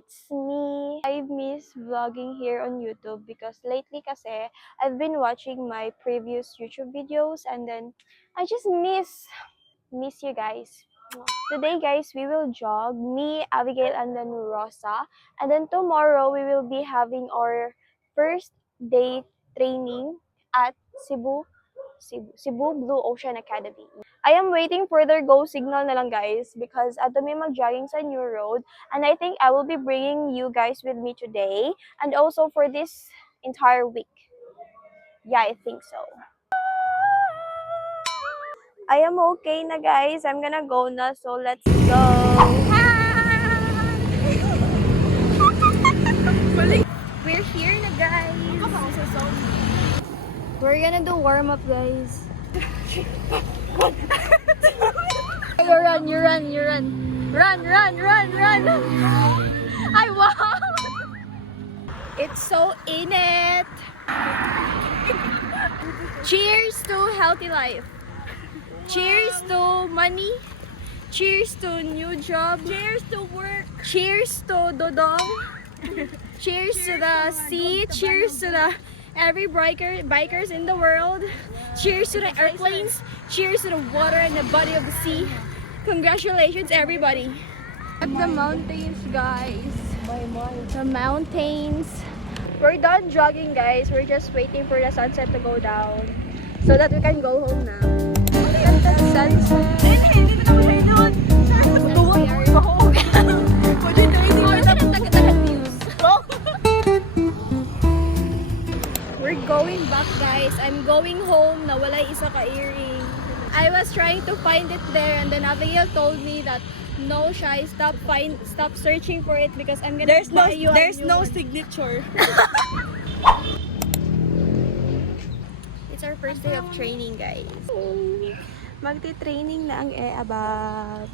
it's me. I miss vlogging here on YouTube because lately kasi I've been watching my previous YouTube videos and then I just miss you guys. Today guys, we will jog, me, Abigail, and then Rosa. And then tomorrow, we will be having our first day training at Cebu Blue Ocean Academy. I am waiting for their go signal na lang guys because ato may mag-jogging sa New Road and I think I will be bringing you guys with me today and also for this entire week. Yeah, I think so. I am okay na guys. I'm gonna go na, so let's go. We're here na guys. We're gonna do warm up guys. You run. Run. I wow. It's so init. Cheers to healthy life. Cheers to money. Cheers to new job. Cheers to work. Cheers to Dodong. Cheers to the sea. Cheers to the every bikers in the world. Cheers to the airplanes. Cheers to the water and the body of the sea. Congratulations everybody. At the mountains guys. The mountains. We're done jogging guys. We're just waiting for the sunset to go down so that we can go home now. Sunset. We're going back guys. I'm going home na walay isa ka earring. I was trying to find it there and then Abigail told me that no Shai, stop searching for it because I'm gonna buy you a new one. Signature. It's our first day of training guys. Magti-training na ang abab.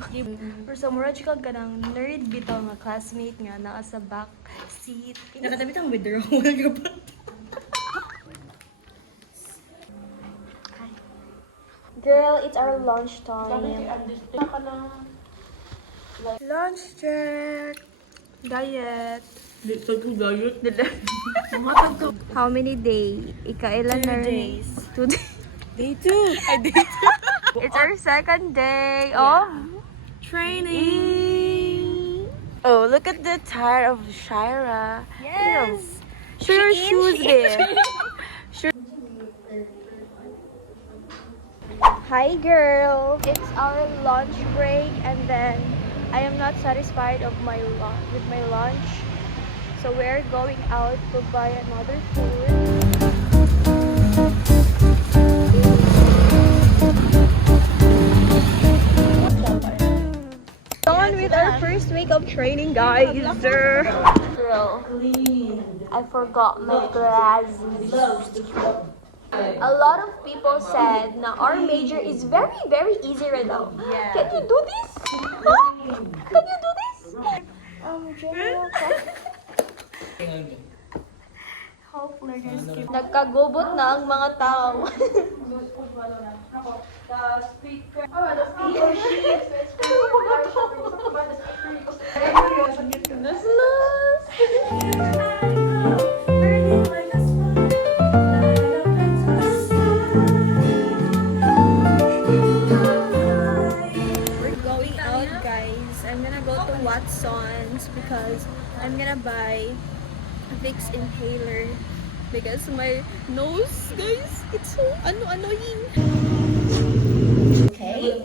For some murag ka ganang nerd bitaw nga classmate nga naa sa back seat. Nakatabit ang withdrawal gapat. Girl, it's our lunch time. Lunch check. Diet. How many days? Ikailan na rin? 2 days. Day 2. It's our second day of Training. Oh, look at the tire of Shira. Yes. Show your shoes there. Hi girl. It's our lunch break and then I am not satisfied with my lunch. So we're going out to buy another food. On with our first week of training, guys. Girl, I forgot my glasses. A lot of people said na our major is very, very easy right now. Yeah. Can you do this? Huh? Can you do this? General Hope learners keep... Nagkagubot na ang mga tao. Watson's because I'm gonna buy a Vicks inhaler because my nose, guys, it's so annoying. Okay.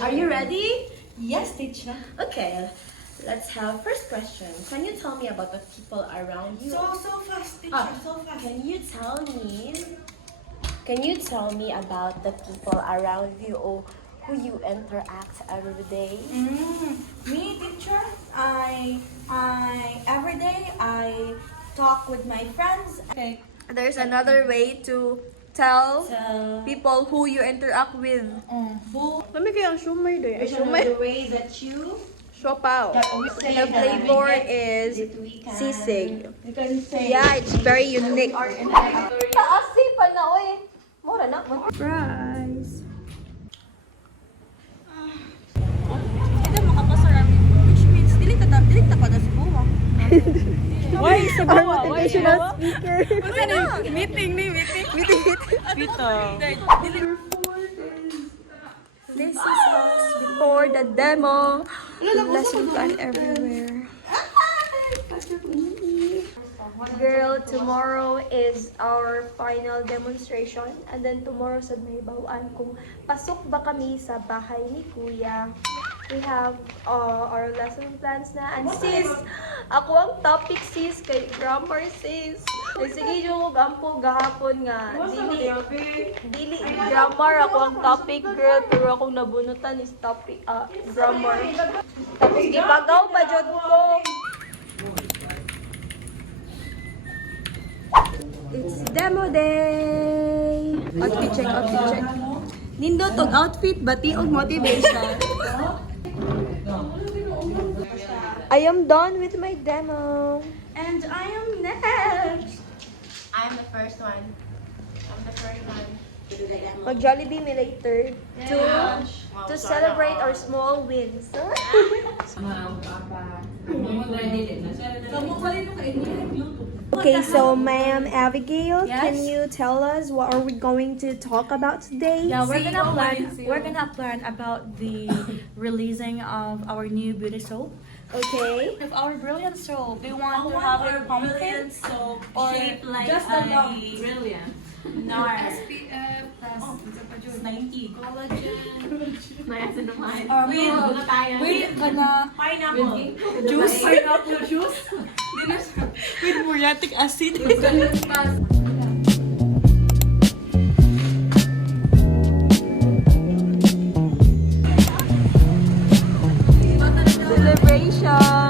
Are you ready? Yes, teacher. Okay. Let's have first question. Can you tell me about the people around you? So fast, teacher, so fast. Can you tell me about the people around you or who you interact every day? Me, teacher, I every day I talk with my friends. Okay. There's another way to tell So, people who you interact with. who Lami kayang shumay doy. the way that you Siopaw. say The that flavor we is we can, sisig. You can say Yeah, it's very unique. Taasi pa na oy. Mura na. Fries. Ito makapasarami. Which means, dili ta pa na si Buwa. Our motivational speaker. This is us before the demo. Lesson plan everywhere. Girl, tomorrow is our final demonstration. And then tomorrow sa may bawaan kung pasok ba kami sa bahay ni Kuya. We have our lesson plans na. And sis, ako ang topic sis kay grammar sis. Sige yung gampo gahapon nga. Dili grammar ako ang topic girl. Pero akong nabunutan is topic grammar. Tapos gipagaw pa jud ko. It's demo day! Outfit check, outfit check. Nindo tog outfit, bati og motivation. I am done with my demo. And I am next. I'm the first one. Mag-Jollibee me later to celebrate our small wins. Okay, so ma'am Abigail, can you tell us what are we going to talk about today? Yeah, we're gonna plan about the releasing of our new beauty soap. Okay. With our brilliant soap, we want to have a pumpkin soap or shaped like just a a love. brilliant. NARS. SPF plus 90. We're gonna Pineapple. juice pineapple juice with muriatic acid. Celebration!